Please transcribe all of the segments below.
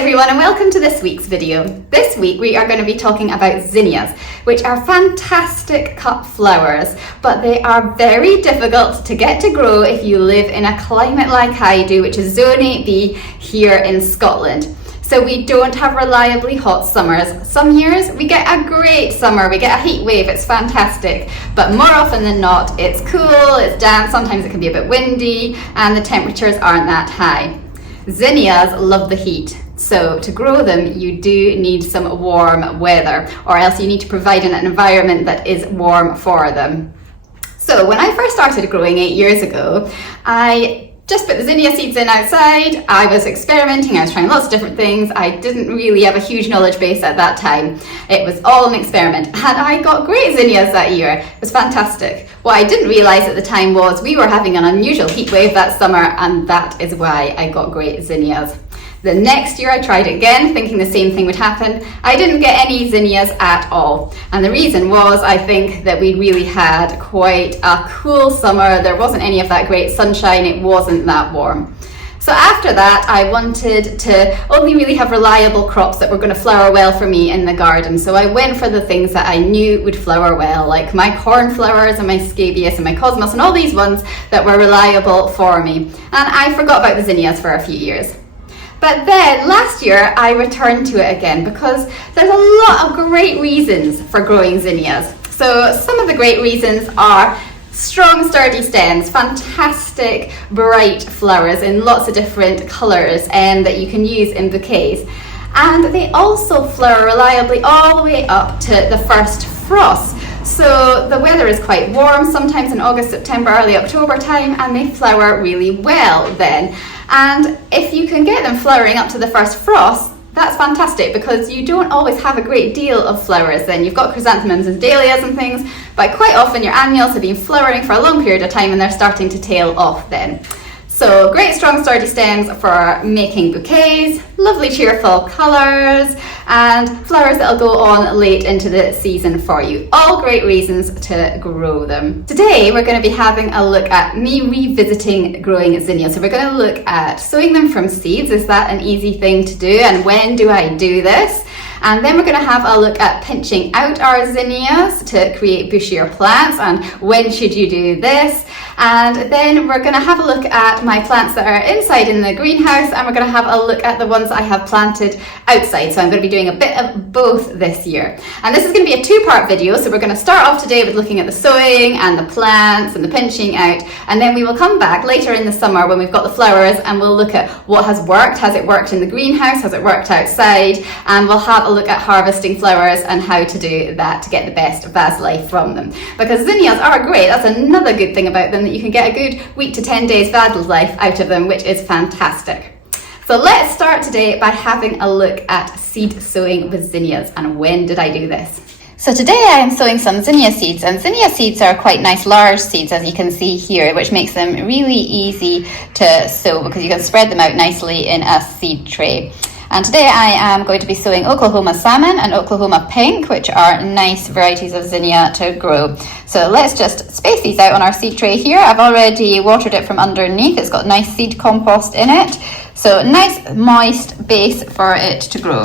everyone, and welcome to this week's video. This week we are going to be talking about zinnias, which are fantastic cut flowers, but they are very difficult to get to grow if you live in a climate like I do, which is Zone 8B here in Scotland. So we don't have reliably hot summers. Some years we get a great summer, we get a heat wave, it's fantastic. But more often than not, it's cool, it's damp, sometimes it can be a bit windy, and the temperatures aren't that high. Zinnias love the heat, so to grow them you do need some warm weather, or else you need to provide an environment that is warm for them. So when I first started growing 8 years ago, I just put the zinnia seeds in outside. I was experimenting, I was trying lots of different things. I didn't really have a huge knowledge base at that time. It was all an experiment, and I got great zinnias that year. It was fantastic. What I didn't realise at the time was we were having an unusual heat wave that summer, and that is why I got great zinnias. The next year I tried it again, thinking the same thing would happen. I didn't get any zinnias at all. And the reason was, I think that we really had quite a cool summer. There wasn't any of that great sunshine. It wasn't that warm. So after that, I wanted to only really have reliable crops that were going to flower well for me in the garden. So I went for the things that I knew would flower well, like my cornflowers and my scabious and my cosmos and all these ones that were reliable for me. And I forgot about the zinnias for a few years. But then last year I returned to it again because there's a lot of great reasons for growing zinnias. So some of the great reasons are strong, sturdy stems, fantastic bright flowers in lots of different colours that you can use in bouquets. And they also flower reliably all the way up to the first frost. So the weather is quite warm, sometimes in August, September, early October time, and they flower really well then. And if you can get them flowering up to the first frost, that's fantastic because you don't always have a great deal of flowers then. You've got chrysanthemums and dahlias and things, but quite often your annuals have been flowering for a long period of time and they're starting to tail off then. So great strong sturdy stems for making bouquets, lovely cheerful colours, and flowers that'll go on late into the season for you. All great reasons to grow them. Today we're going to be having a look at me revisiting growing zinnias. So we're going to look at sowing them from seeds. Is that an easy thing to do, and when do I do this? And then we're going to have a look at pinching out our zinnias to create bushier plants, and when should you do this? And then we're going to have a look at my plants that are inside in the greenhouse, and we're going to have a look at the ones I have planted outside. So I'm going to be doing a bit of both this year. And this is going to be a two-part video. So we're going to start off today with looking at the sowing and the plants and the pinching out. And then we will come back later in the summer when we've got the flowers and we'll look at what has worked. Has it worked in the greenhouse? Has it worked outside? And we'll have a look at harvesting flowers and how to do that to get the best vase life from them. Because zinnias are great. That's another good thing about them, that you can get a good week to 10 days vase life out of them, which is fantastic. So let's start today by having a look at seed sowing with zinnias. And when did I do this? So today I am sowing some zinnia seeds, and zinnia seeds are quite nice large seeds, as you can see here, which makes them really easy to sow because you can spread them out nicely in a seed tray. And today I am going to be sowing Oklahoma Salmon and Oklahoma Pink, which are nice varieties of zinnia to grow. So let's just space these out on our seed tray here. I've already watered it from underneath. It's got nice seed compost in it. So nice moist base for it to grow.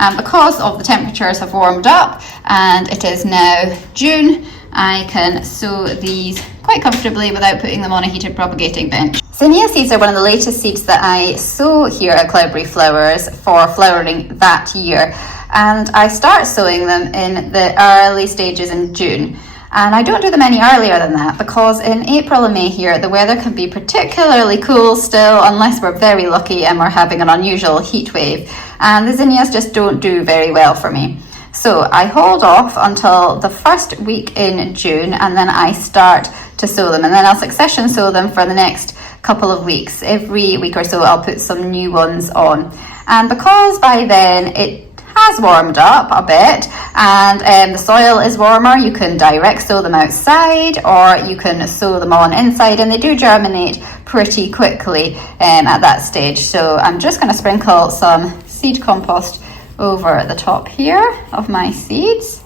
And because of the temperatures have warmed up and it is now June, I can sow these quite comfortably without putting them on a heated propagating bench. Zinnia seeds are one of the latest seeds that I sow here at Cloudberry Flowers for flowering that year. And I start sowing them in the early stages in June. And I don't do them any earlier than that because in April and May here, the weather can be particularly cool still, unless we're very lucky and we're having an unusual heat wave. And the zinnias just don't do very well for me. So I hold off until the first week in June and then I start to sow them. And then I'll succession sow them for the next couple of weeks. Every week or so I'll put some new ones on. And because by then it has warmed up a bit and the soil is warmer, you can direct sow them outside or you can sow them on inside, and they do germinate pretty quickly at that stage. So I'm just going to sprinkle some seed compost over the top here of my seeds.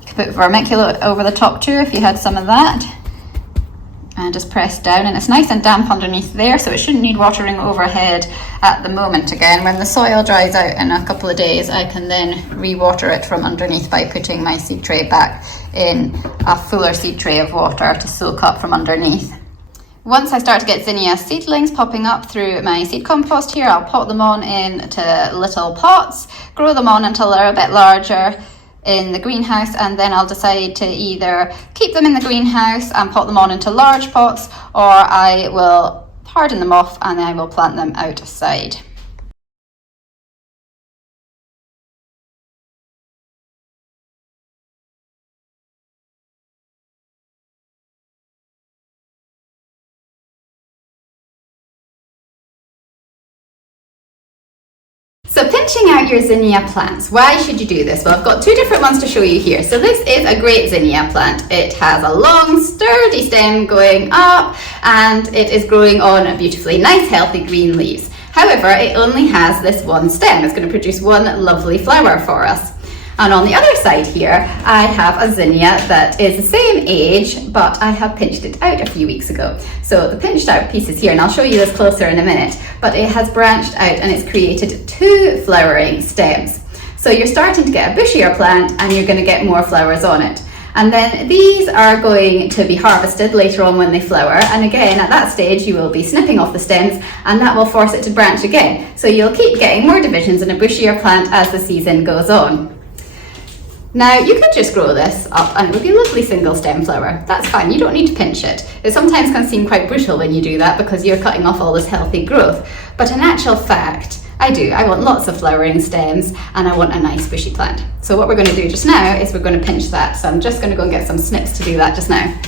You could put vermiculite over the top too if you had some of that. And just press down, and it's nice and damp underneath there, so it shouldn't need watering overhead at the moment again. When the soil dries out in a couple of days, I can then re-water it from underneath by putting my seed tray back in a fuller seed tray of water to soak up from underneath. Once I start to get zinnia seedlings popping up through my seed compost here, I'll pot them on into little pots, grow them on until they're a bit larger in the greenhouse, and then I'll decide to either keep them in the greenhouse and pot them on into large pots, or I will harden them off and I will plant them outside. So pinching out your zinnia plants, why should you do this? Well, I've got two different ones to show you here. So this is a great zinnia plant. It has a long, sturdy stem going up, and it is growing on beautifully nice, healthy green leaves. However, it only has this one stem. It's going to produce one lovely flower for us. And on the other side here, I have a zinnia that is the same age, but I have pinched it out a few weeks ago. So the pinched out piece is here, and I'll show you this closer in a minute, but it has branched out and it's created two flowering stems. So you're starting to get a bushier plant and you're going to get more flowers on it. And then these are going to be harvested later on when they flower. And again, at that stage, you will be snipping off the stems, and that will force it to branch again. So you'll keep getting more divisions in a bushier plant as the season goes on. Now, you could just grow this up and it would be a lovely single stem flower. That's fine, you don't need to pinch it. It sometimes can seem quite brutal when you do that because you're cutting off all this healthy growth. But in actual fact, I want lots of flowering stems and I want a nice bushy plant. So what we're going to do just now is we're going to pinch that. So I'm just going to go and get some snips to do that just now.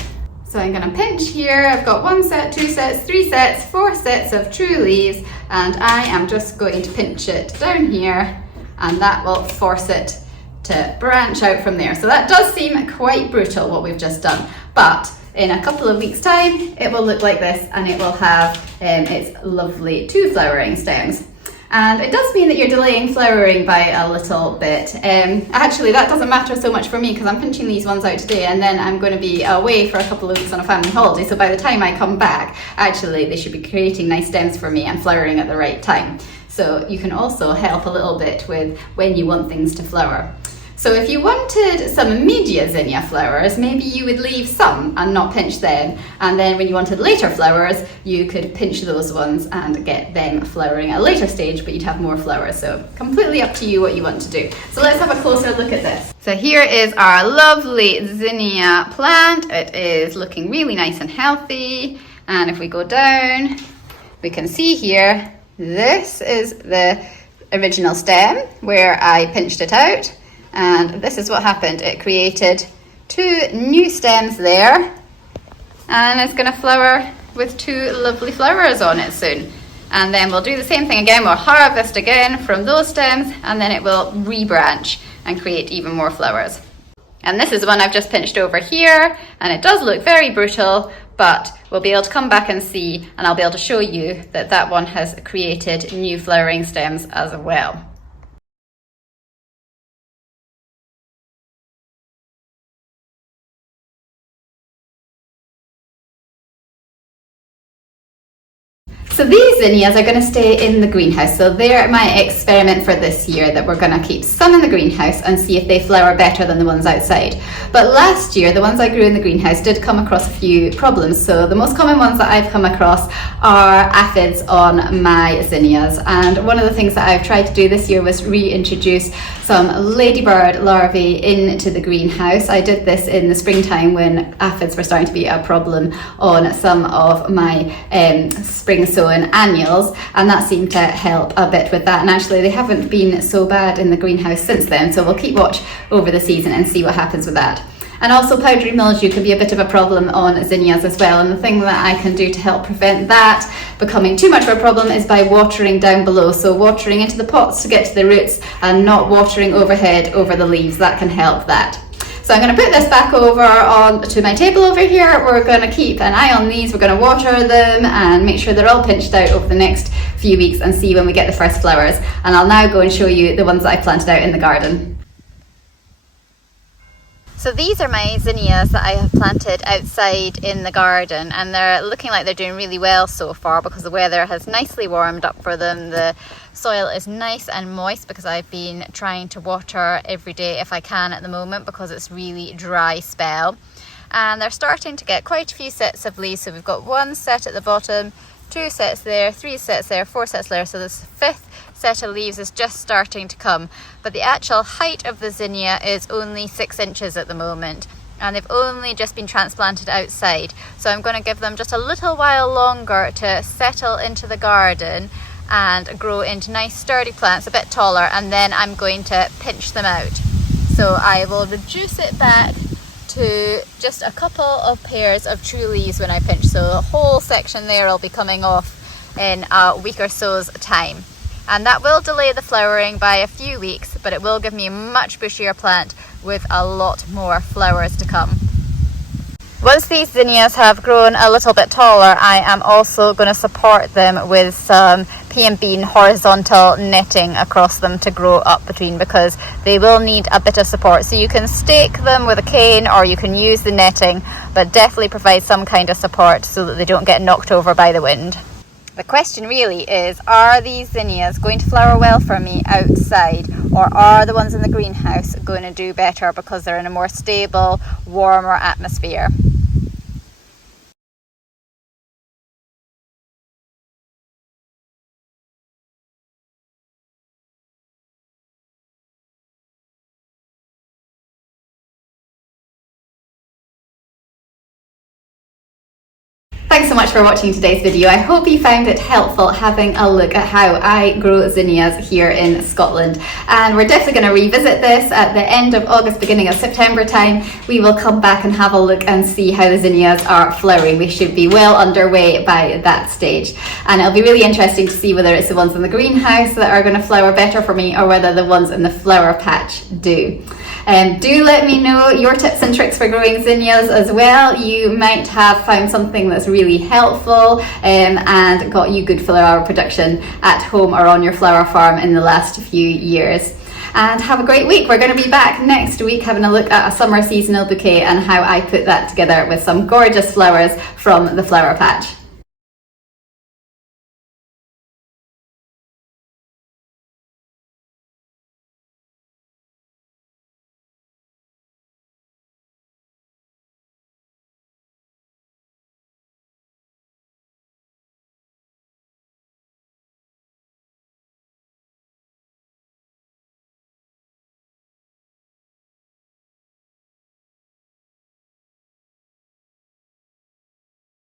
So I'm going to pinch here. I've got 1 set, 2 sets, 3 sets, 4 sets of true leaves, and I am just going to pinch it down here, and that will force it to branch out from there. So that does seem quite brutal what we've just done, but in a couple of weeks time it will look like this and it will have its lovely two flowering stems. And it does mean that you're delaying flowering by a little bit. Actually, that doesn't matter so much for me because I'm pinching these ones out today, and then I'm going to be away for a couple of weeks on a family holiday. So by the time I come back, actually they should be creating nice stems for me and flowering at the right time. So you can also help a little bit with when you want things to flower. So if you wanted some immediate zinnia flowers, maybe you would leave some and not pinch them. And then when you wanted later flowers, you could pinch those ones and get them flowering at a later stage, but you'd have more flowers. So completely up to you what you want to do. So let's have a closer look at this. So here is our lovely zinnia plant. It is looking really nice and healthy. And if we go down, we can see here, this is the original stem where I pinched it out. And this is what happened. It created two new stems there, and it's going to flower with two lovely flowers on it soon. And then we'll do the same thing again. We'll harvest again from those stems, and then it will rebranch and create even more flowers. And this is the one I've just pinched over here, and it does look very brutal, but we'll be able to come back and see, and I'll be able to show you that that one has created new flowering stems as well. So these zinnias are going to stay in the greenhouse. So they're my experiment for this year, that we're going to keep some in the greenhouse and see if they flower better than the ones outside. But last year, the ones I grew in the greenhouse did come across a few problems. So the most common ones that I've come across are aphids on my zinnias. And one of the things that I've tried to do this year was reintroduce some ladybird larvae into the greenhouse. I did this in the springtime when aphids were starting to be a problem on some of my spring sown annuals, and that seemed to help a bit with that. And actually they haven't been so bad in the greenhouse since then, so we'll keep watch over the season and see what happens with that. And also powdery mildew can be a bit of a problem on zinnias as well, and the thing that I can do to help prevent that becoming too much of a problem is by watering down below. So watering into the pots to get to the roots and not watering overhead over the leaves. That can help that. So I'm going to put this back over onto my table over here. We're going to keep an eye on these. We're going to water them and make sure they're all pinched out over the next few weeks and see when we get the first flowers. And I'll now go and show you the ones that I planted out in the garden. So these are my zinnias that I have planted outside in the garden, and they're looking like they're doing really well so far because the weather has nicely warmed up for them. The soil is nice and moist because I've been trying to water every day if I can at the moment because it's really dry spell. And they're starting to get quite a few sets of leaves. So we've got one set at the bottom, 2 sets there, 3 sets there, 4 sets there. So this 5th set of leaves is just starting to come, but the actual height of the zinnia is only 6 inches at the moment, and they've only just been transplanted outside. So I'm going to give them just a little while longer to settle into the garden and grow into nice sturdy plants, a bit taller, and then I'm going to pinch them out. So I will reduce it back to just a couple of pairs of true leaves when I pinch. So the whole section there will be coming off in a week or so's time. And that will delay the flowering by a few weeks, but it will give me a much bushier plant with a lot more flowers to come. Once these zinnias have grown a little bit taller, I am also going to support them with some pea and bean horizontal netting across them to grow up between, because they will need a bit of support. So you can stake them with a cane or you can use the netting, but definitely provide some kind of support so that they don't get knocked over by the wind. The question really is, are these zinnias going to flower well for me outside, or are the ones in the greenhouse going to do better because they're in a more stable, warmer atmosphere? Thanks so much for watching today's video. I hope you found it helpful having a look at how I grow zinnias here in Scotland. And we're definitely going to revisit this at the end of August, beginning of September time. We will come back and have a look and see how the zinnias are flowering. We should be well underway by that stage. And it'll be really interesting to see whether it's the ones in the greenhouse that are going to flower better for me or whether the ones in the flower patch do. Do let me know your tips and tricks for growing zinnias as well. You might have found something that's really helpful and got you good flower production at home or on your flower farm in the last few years. And have a great week. We're going to be back next week having a look at a summer seasonal bouquet and how I put that together with some gorgeous flowers from the flower patch.